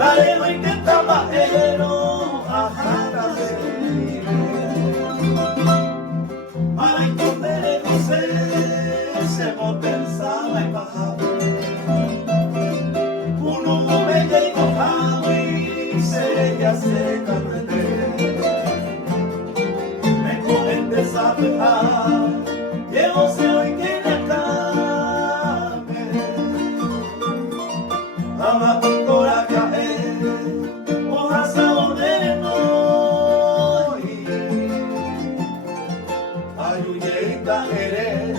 Laredo intenta bajero, ajá, para esconder el se pensaba en bajar. Uno no me llegó a y se ya se carrete. Me comenté a pejar, llevo se hoy que me acabe. Ama tu coraje, hoja sabonero. Ayuyeita eres,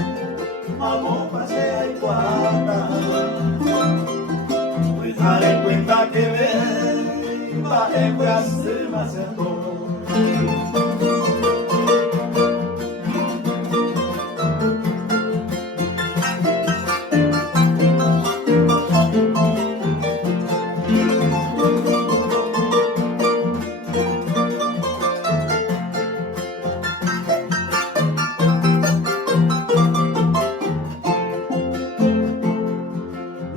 vamos pasea y cuanta. Pues daré cuenta que ven, bajé fue a hacer más todo.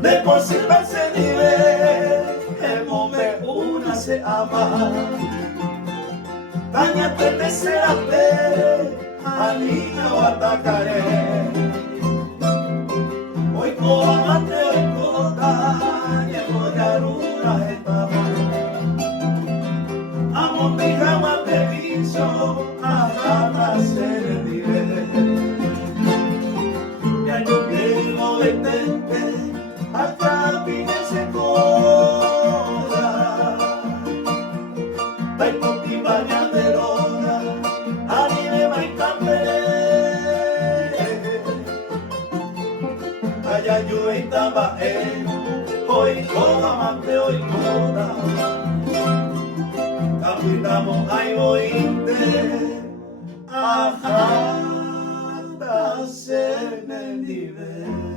De por si se nivel, el hombre una se ama. Dañate te será al niño atacaré. Hoy como amante, hoy como daña, voy a rura etapa. Amo mi cama de bicho, a ser el nivel. Ya yo quiero detente. Hasta vine se coda, vai por ti baña de roda, anime mai campe, allá yo estaba hoy con amante hoy coda, capitamos ahí vointe, ajá, hasta ser el nivel.